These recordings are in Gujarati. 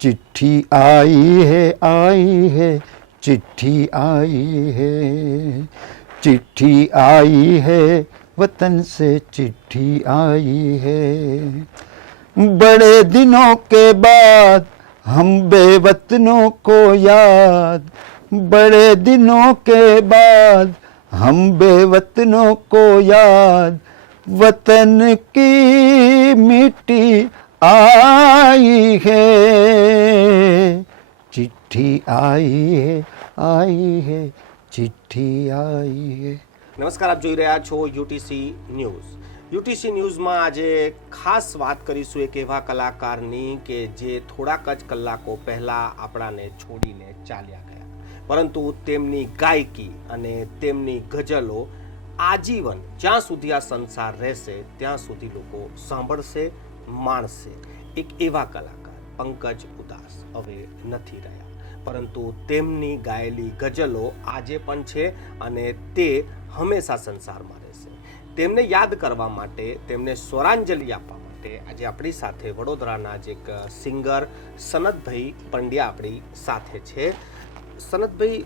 चिट्ठी आई है चिट्ठी आई है चिट्ठी आई है वतन से चिट्ठी आई है बड़े दिनों के बाद हम बेवतनों को याद बड़े दिनों के बाद हम बेवतनों को याद वतन की मिट्टी आई है चिट्ठी आई है चिट्ठी आई है। નમસ્કાર, આપ જોઈ રહ્યા છો યુટીસી ન્યૂઝ. યુટીસી ન્યૂઝમાં આજે ખાસ વાત કરીશું એક એવા કલાકારની કે જે થોડાક જ કલાકો પહેલાં આપણાને છોડીને ચાલ્યા ગયા, પરંતુ તેમની ગાયકી અને તેમની ગઝલો આજીવન જ્યાં સુધી આ સંસાર રહેશે ત્યાં સુધી લોકો સાંભળશે, માણશે. એક એવા કલાકાર પંકજ ઉદાસ હવે નથી રહ્યા, પરંતુ તેમની ગાયેલી ગઝલો આજે પણ છે અને તે હંમેશા સંસારમાં રહેશે. તેમને યાદ કરવા માટે, તેમને સ્વરાંજલિ આપવા માટે આજે આપણી સાથે વડોદરાના જ એક સિંગર સનતભાઈ પંડ્યા આપણી સાથે છે. સનતભાઈ,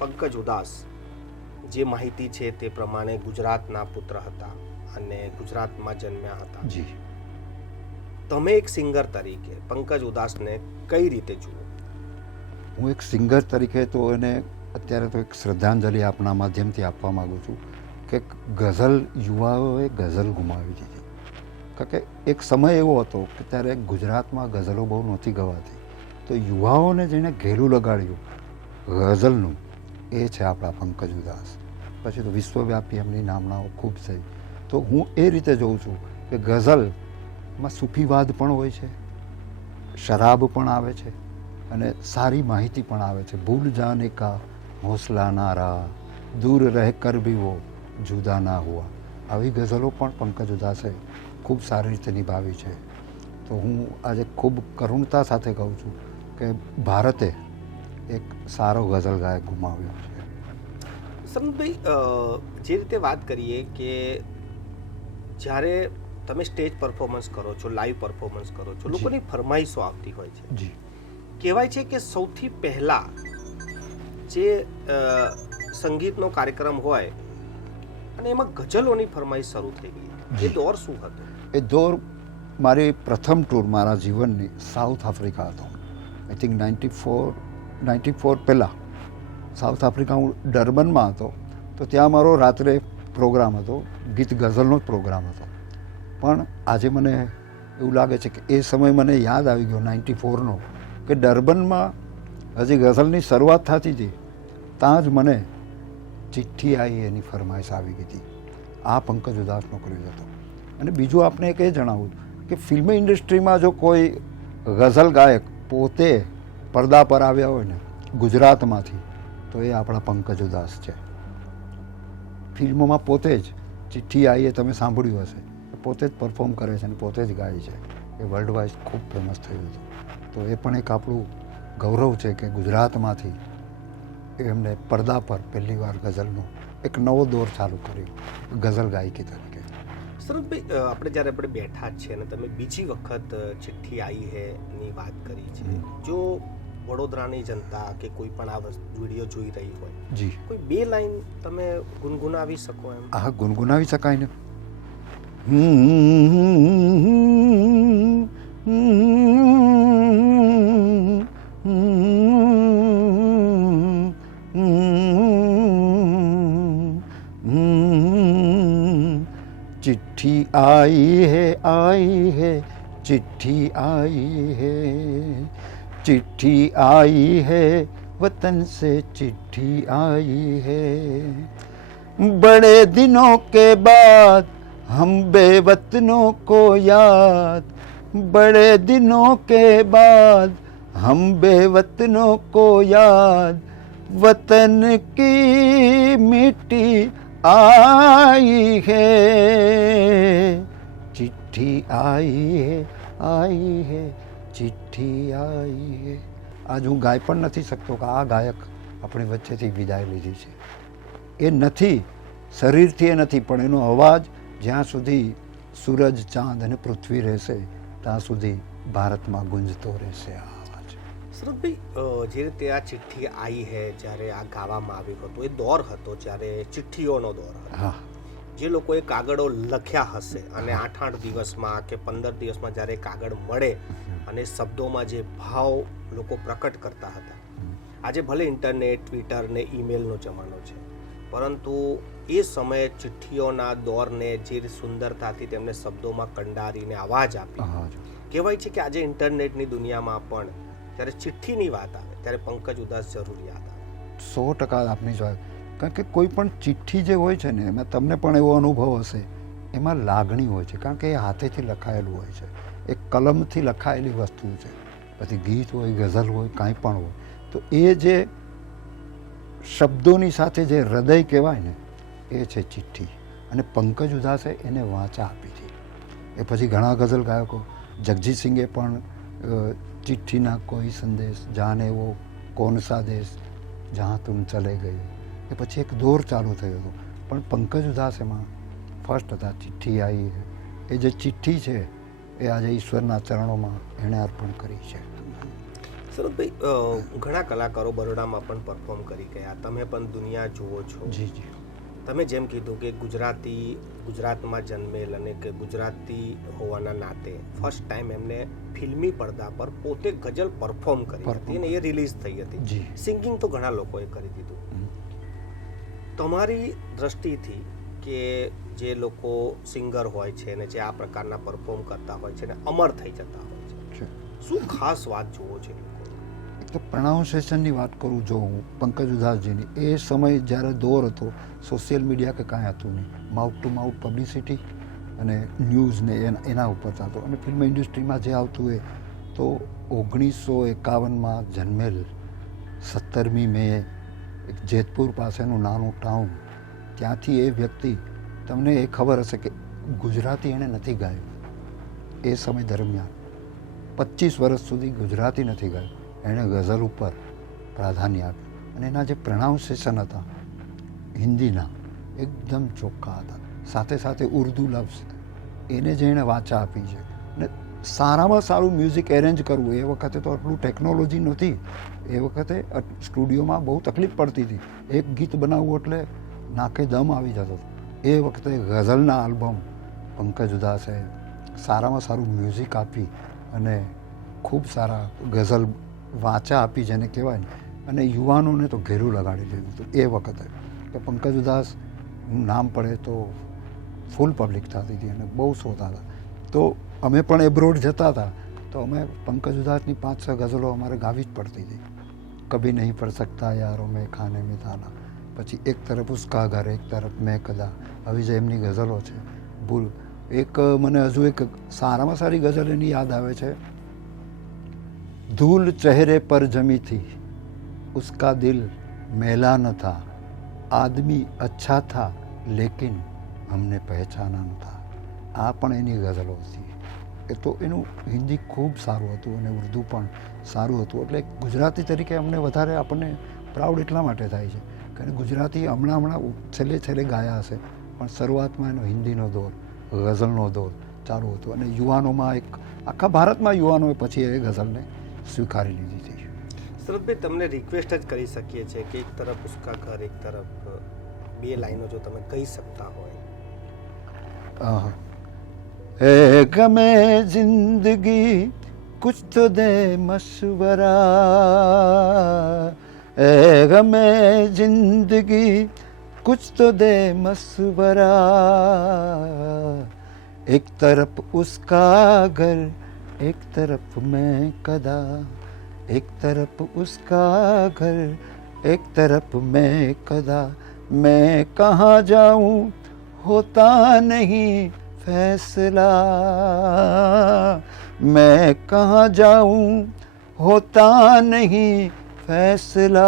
પંકજ ઉદાસ જે માહિતી છે તે પ્રમાણે ગુજરાતના પુત્ર હતા અને ગુજરાતમાં જન્મ્યા હતા. જી, તમે એક સિંગર તરીકે પંકજ ઉદાસને કઈ રીતે જુઓ? હું એક સિંગર તરીકે તો એને અત્યારે તો એક શ્રદ્ધાંજલિ આપના માધ્યમથી આપવા માગું છું કે ગઝલ યુવાઓએ ગઝલ ગુમાવી દીધી. કારણ કે એક સમય એવો હતો કે ત્યારે ગુજરાતમાં ગઝલો બહુ નહોતી ગવાતી, તો યુવાઓને જેણે ઘેલું લગાડ્યું ગઝલનું એ છે આપણા પંકજ ઉદાસ. પછી તો વિશ્વવ્યાપી એમની નામનાઓ ખૂબ છે. તો હું એ રીતે જોઉં છું કે ગઝલમાં સૂફીવાદ પણ હોય છે, શરાબ પણ આવે છે અને સારી માહિતી પણ આવે છે. ભૂલ જાને કા હોસલા ના રહા, દૂર રહે કર ભી વો જુદા ના હુઆ. આવી ગઝલો પણ પંકજ ઉદાસે ખૂબ સારી રીતે નિભાવી છે. તો હું આજે ખૂબ કરુણતા સાથે કહું છું કે ભારતે એક સારો ગઝલ ગાયક ગુમાવ્યો છે. સનતભાઈ, જે રીતે વાત કરીએ કે જ્યારે તમે સ્ટેજ પરફોર્મન્સ કરો છો, લાઈવ પરફોર્મન્સ કરો છો, લોકોની ફરમાઈશો આવતી હોય છે. જી, કહેવાય છે કે સૌથી પહેલા જે સંગીતનો કાર્યક્રમ હોય અને એમાં ગઝલોની ફરમાઈશ શરૂ થઈ ગઈ, એ દોર શું હતો? એ દોર મારી પ્રથમ ટૂર મારા જીવનની સાઉથ આફ્રિકા હતો. આઈ થિંક 94 પહેલાં સાઉથ આફ્રિકા હું ડર્બનમાં હતો. તો ત્યાં મારો રાત્રે પ્રોગ્રામ હતો, ગીત ગઝલનો જ પ્રોગ્રામ હતો. પણ આજે મને એવું લાગે છે કે એ સમય મને યાદ આવી ગયો 94નો, કે ડર્બનમાં હજી ગઝલની શરૂઆત થતી હતી, ત્યાં જ મને ચિઠ્ઠી આવી એની ફરમાઈશ આવી ગઈ હતી. આ પંકજ ઉદાસનો ક્રેઝ હતો. અને બીજું આપણે એક એ જણાવું કે ફિલ્મ ઇન્ડસ્ટ્રીમાં જો કોઈ ગઝલ ગાયક પોતે પડદા પર આવ્યા હોય ને ગુજરાતમાંથી, તો એ આપણા પંકજ ઉદાસ છે. ફિલ્મોમાં પોતે જ ચિઠ્ઠી આવી એ તમે સાંભળ્યું હશે, પોતે જ પરફોર્મ કરે છે અને પોતે જ ગાય છે. એ વર્લ્ડ વાઇઝ ખૂબ ફેમસ થયું હતું. તો એ પણ એક આપણું ગૌરવ છે કે ગુજરાતમાંથી એમને પડદા પર પહેલી વાર ગઝલનો એક નવો દોર ચાલુ કર્યો ગઝલ ગાયકી તરીકે. સનતભાઈ, આપણે જ્યારે બેઠા જ છે અને તમે બીજી વખત ચિઠ્ઠી આવી હે ની વાત કરી છે, જો વડોદરાની જનતા કે કોઈ પણ આ વિડીયો જોઈ રહી હોય, જી, કોઈ બે લાઈન તમે ગુનગુનાવી શકો એમ? હા, ગુનગુનાવી શકાય ને. चिट्ठी आई है चिट्ठी आई है चिट्ठी आई है वतन से चिट्ठी आई है बड़े दिनों के बाद हम बेवतनों को याद बड़े दिनों के बाद हम बेवतनों को याद वतन की मिट्टी आई है चिट्ठी आई है चिट्ठी आई है. આજ હું ગાઈ પણ નથી શકતો કે આ ગાયક આપણી વચ્ચેથી વિદાય લીધી છે. એ નથી, શરીરથી એ નથી, પણ એનો અવાજ જ્યાં સુધી સૂરજ, ચાંદ અને પૃથ્વી રહેશે ત્યાં સુધી ભારતમાં ગુંજતો રહેશે આ અવાજ. સુરતભાઈ, જે રીતે આ ચિઠ્ઠી આવી હે, જ્યારે આ ગાવામાં આવ્યું હતું, એ દોર હતો જ્યારે ચિઠ્ઠીઓનો દોર હતો. હા, જે લોકોએ કાગળો લખ્યા હશે અને 8-8 દિવસમાં કે 15 દિવસમાં જ્યારે કાગળ મળે અને શબ્દોમાં જે ભાવ લોકો પ્રકટ કરતા હતા. આજે ભલે ઇન્ટરનેટ, ટ્વિટર ને ઈમેલનો જમાનો છે, પરંતુ એ સમયે ચિઠ્ઠીઓના દોરને જે સુંદરતાથી તેમને શબ્દોમાં કંડારીને અવાજ આપી. હા. કહેવાય છે કે આજે ઇન્ટરનેટની દુનિયામાં પણ જ્યારે ચિઠ્ઠીની વાત આવે ત્યારે પંકજ ઉધાસ જરૂર યાદ આવે. 100% આપની જ વાત. કારણ કે કોઈ પણ ચિઠ્ઠી જે હોય છે ને, એમાં તમને પણ એવો અનુભવ હશે, એમાં લાગણી હોય છે. કારણ કે એ હાથેથી લખાયેલું હોય છે, એ કલમથી લખાયેલી વસ્તુ છે. પછી ગીત હોય, ગઝલ હોય, કાંઈ પણ હોય, તો એ જે શબ્દોની સાથે જે હૃદય કહેવાય ને, એ છે ચિઠ્ઠી. અને પંકજ ઉધાસે એને વાચા આપી હતી. એ પછી ઘણા ગઝલ ગાયકો, જગજીત સિંગે પણ ચિઠ્ઠીના કોઈ સંદેશ, જાને વો કોન સા દેશ જहाँ તુમ ચલે ગए, એ પછી એક દોર ચાલુ થયો હતો. પણ પંકજ ઉધાસ એમાં ફર્સ્ટ હતા. ચિઠ્ઠી આવી, એ જે ચિઠ્ઠી છે એ આજે ઈશ્વરના ચરણોમાં એણે અર્પણ કરી છે. સુરતભાઈ, ઘણા કલાકારો બરોડામાં પણ પરફોર્મ કરી ગયા, તમે પણ દુનિયા જુઓ છો. જી જી. તમે જેમ કીધું કે ગુજરાતમાં જન્મેલ અને કે ગુજરાતી હોવાના નાતે ફર્સ્ટ ટાઈમ એમને ફિલ્મી પડદા પર પોતે ગઝલ પરફોર્મ કરી હતી અને એ રિલીઝ થઈ હતી. જી. સિંગિંગ તો ઘણા લોકોએ કરી દીધું. તમારી દ્રષ્ટિથી કે જે લોકો સિંગર હોય છે અને જે આ પ્રકારના પરફોર્મ કરતા હોય છે ને અમર થઈ જતા હોય છે, શું ખાસ વાત જુઓ છે? તો પ્રોનાઉન્સિએશનની વાત કરું જો હું પંકજ ઉધાસજીની, એ સમય જ્યારે દોર હતો, સોશિયલ મીડિયા કે કાંઈ હતું નહીં, માઉથ ટુ માઉથ પબ્લિસિટી અને ન્યૂઝ ને એના ઉપર થતો. અને ફિલ્મ ઇન્ડસ્ટ્રીમાં જે આવતું એ તો 1951માં જન્મેલ 17મી મે એક જેતપુર પાસેનું નાનું ટાઉન, ત્યાંથી એ વ્યક્તિ, તમને એ ખબર હશે કે ગુજરાતી એણે નથી ગાયું એ સમય દરમિયાન. 25 વર્ષ સુધી ગુજરાતી નથી ગાયું. એણે ગઝલ ઉપર પ્રાધાન્ય આપ્યું. અને એના જે પ્રોનાઉન્સિએશન હતા હિન્દીના, એકદમ ચોખ્ખા હતા. સાથે સાથે ઉર્દુ લફ્ઝ એને જે એણે વાચા આપી છે. અને સારામાં સારું મ્યુઝિક એરેન્જ કરવું, એ વખતે તો આટલું ટેકનોલોજી નહોતી. એ વખતે સ્ટુડિયોમાં બહુ તકલીફ પડતી હતી. એક ગીત બનાવવું એટલે નાકે દમ આવી જતો હતો. એ વખતે ગઝલના આલ્બમ પંકજ ઉધાસે સારામાં સારું મ્યુઝિક આપી અને ખૂબ સારા ગઝલ વાચા આપી, જેને કહેવાય ને. અને યુવાનોને તો ઘેરું લગાડી દીધું હતું એ વખતે. કે પંકજ ઉધાસનું નામ પડે તો ફૂલ પબ્લિક થતી હતી અને બહુ શોધતા હતા. તો અમે પણ એબ્રોડ જતા હતા તો અમે પંકજ ઉધાસની 5-6 ગઝલો અમારે ગાવી જ પડતી હતી. કભી નહીં પડ સકતા યારો મેં ખાને મેં તાલા, પછી એક તરફ ઉસકા ઘર એક તરફ મેં કદા, આવી જે એમની ગઝલો છે. ભૂલ એક મને હજુ એક સારામાં સારી ગઝલ એની યાદ આવે છે, धूल चेहरे पर जमी थी उसका दिल मैला न था, आदमी अच्छा था लेकिन हमने पहचाना न था. આ પણ એની ગઝલો હતી. એ તો એનું હિન્દી ખૂબ સારું હતું અને ઉર્દુ પણ સારું હતું. એટલે ગુજરાતી તરીકે અમને વધારે આપણને પ્રાઉડ એટલા માટે થાય છે કે ગુજરાતી હમણાં છેલ્લે ગાયા હશે, પણ શરૂઆતમાં એનો હિન્દીનો દોર, ગઝલનો દોર ચાલુ હતો. અને યુવાનોમાં એક આખા ભારતમાં યુવાનોએ પછી એ ગઝલને સ્વીકારી લીધી હતી. સુરતભાઈ, તમને રિક્વેસ્ટ જ કરી શકીએ છીએ કે એક તરફ ઉસકા ઘર એક તરફ, 2 લાઈનો જો તમે કહી શકતા હોય. है गमे जिंदगी कुछ तो दे मशवरा, है गमे जिंदगी कुछ तो दे मशवरा, एक तरफ उसका घर एक तरफ मैं कदा, एक तरफ उसका घर एक तरफ मैं कदा, मैं कहाँ जाऊँ होता नहीं फैसला, मैं कहाँ जाऊँ होता नहीं फैसला,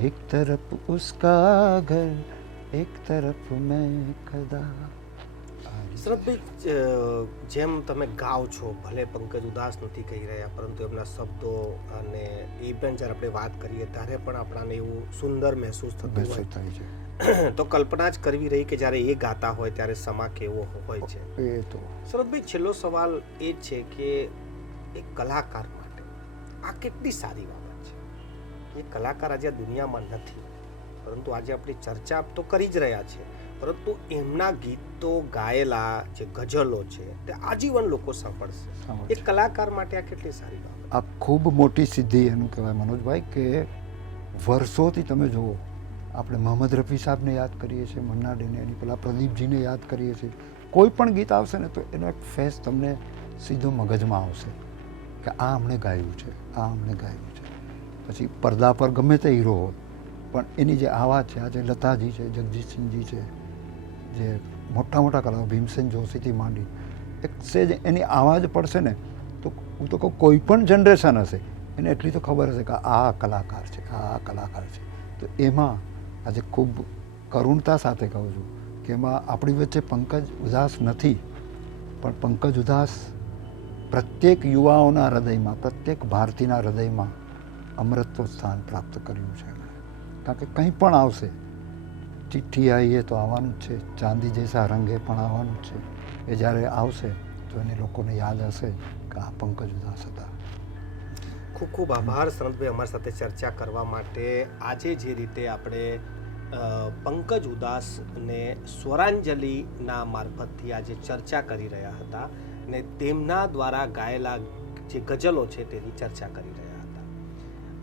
एक तरफ उसका घर एक तरफ मैं कदा. સુરતભાઈ, જેમ તમે ગાઓ છો, ભલે પંકજ ઉધાસ નથી કહી રહ્યા, પરંતુ એમના શબ્દો અને એ પણ જ્યારે આપણે વાત કરીએ ત્યારે પણ આપણાને એવું સુંદર મહેસૂસ થતું હોય છે. તો કલ્પના જ કરવી રહી કે જ્યારે એ ગાતા હોય ત્યારે સમા કેવો હોય છે. એ તો સુરતભાઈ, છેલ્લો સવાલ એ છે કે એક કલાકાર માટે આ કેટલી સારી બાબત છે. એ કલાકાર આજે આ દુનિયામાં નથી, પરંતુ આજે આપણી ચર્ચા તો કરી જ રહ્યા છે, પરંતુ એમના ગીતો ગાયેલા જે ગઝલો છે તે આજીવન લોકો સાંભળશે. એક કલાકાર માટે આ કેટલી સારી બાબત. આ ખૂબ મોટી સિદ્ધિ એનું કહેવાય મનોજભાઈ, કે વર્ષોથી તમે જુઓ, આપણે મોહમ્મદ રફી સાહેબને યાદ કરીએ છીએ, મન્ના ડેને, એની પેલા પ્રદીપજીને યાદ કરીએ છીએ. કોઈ પણ ગીત આવશે ને તો એનો એક ફેસ તમને સીધો મગજમાં આવશે કે આ અમને ગાયું છે, આ અમને ગાયું છે. પછી પડદા પર ગમે તે હીરો હોય, પણ એની જે આવાજ છે, આજે લતાજી છે, જગજીતસિંહજી છે, જે મોટા મોટા કલાકાર, ભીમસેન જોશીથી માંડી, એક સેજ એની આવાજ પડશે ને તો હું તો કહું કોઈ પણ જનરેશન હશે એને એટલી તો ખબર હશે કે આ કલાકાર છે, આ કલાકાર છે. તો એમાં આજે ખૂબ કરુણતા સાથે કહું છું કે એમાં આપણી વચ્ચે પંકજ ઉધાસ નથી, પણ પંકજ ઉધાસ પ્રત્યેક યુવાઓના હૃદયમાં, પ્રત્યેક ભારતીયના હૃદયમાં અમરત્વ સ્થાન પ્રાપ્ત કર્યું છે. કારણ કે કંઈ પણ આવશે, ચિઠ્ઠી આવીએ તો આવવાનું જ છે, ચાંદી જૈસા રંગે પણ આવવાનું જ છે. એ જ્યારે આવશે તો એને લોકોને યાદ હશે કે આ પંકજ ઉધાસ હતા. ખૂબ ખૂબ આભાર સનતભાઈ અમારી સાથે ચર્ચા કરવા માટે. આજે જે રીતે આપણે પંકજ ઉધાસને સ્વરાંજલિના મારફતથી આજે ચર્ચા કરી રહ્યા હતા ને તેમના દ્વારા ગાયેલા જે ગઝલો છે તેની ચર્ચા કરી રહ્યા હતા.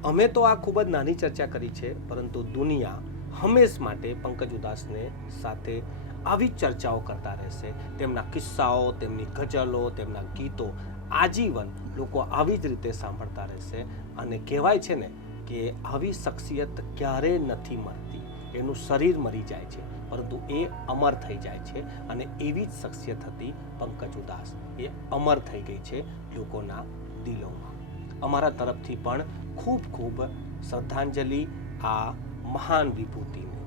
અમે તો આ ખૂબ જ નાની ચર્ચા કરી છે, પરંતુ દુનિયા હંમેશ માટે પંકજ ઉધાસને સાથે આવી જ ચર્ચાઓ કરતા રહેશે. તેમના કિસ્સાઓ, તેમની ગઝલો, તેમના ગીતો આજીવન લોકો આવી જ રીતે સાંભળતા રહેશે. અને કહેવાય છે ને કે આવી શખ્સિયત ક્યારેય નથી મરતી, એનું શરીર મરી જાય છે પરંતુ એ અમર થઈ જાય છે. અને એવી જ શખ્સિયત હતી પંકજ ઉધાસ. એ અમર થઈ ગઈ છે લોકોના દિલોમાં. અમારા તરફથી પણ ખૂબ ખૂબ શ્રદ્ધાંજલિ આ મહાન વિભૂતિને.